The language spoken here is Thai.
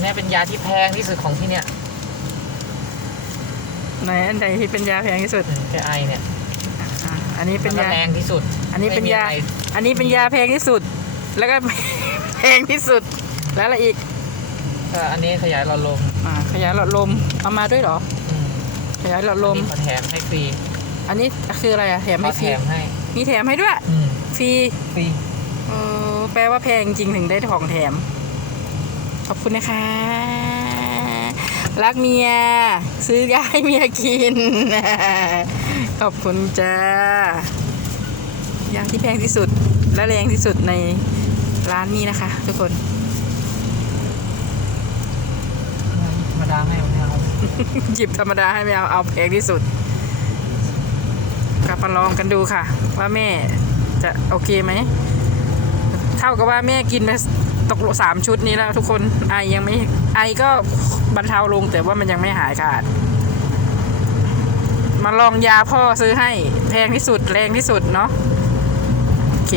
นนี้เป็นยาที่แพงที่สุดของที่เนี่ยไหนอันใดที่เป็นยาแพงที่สุดแกไอเนี่ยอะอันนี้เป็นแล้วก็ยา แรงที่สุดอันนี้เป็นยา ไม่มีอะไรอันนี้เป็นยาแพงที่สุด แล้วก็ แพงที่สุด แล้วอะไรอีกก็อันนี้ขยายหลอดลมอ่าขยายหลอดลม เอามาด้วยเหรอ อืมขยายหลอดลม อันนี้เขาแถมให้ฟรีอันนี้คืออะไรอะแถมให้เขาฟแถรี มให้มีแถมให้ด้วย อืมฟรีฟรีเออแปลว่าแพงจริงถึงได้ของแถม ขอบคุณนะคะ รักเมีย ซื้อยาให้เมียกิน ขอบคุณจ้ายาที่แพงที่สุดและแรงที่สุดในร้านนี้นะคะ ทุกคนธรรมดาไม่เอาไม่เอาหยิบธรรมดาให้ไม่เอาเอาแพงที่สุดกลับมาลองกันดูค่ะ ว่าแม่จะโอเคไหมเท่ากับว่าแม่กินไป ตกสามชุดนี้แล้วทุกคนไอยังไม่ไอก็บรรเทาลงแต่ว่ามันยังไม่หายขาด มาลองยาพ่อซื้อให้แพงที่สุดแรงที่สุดเนาะโอเค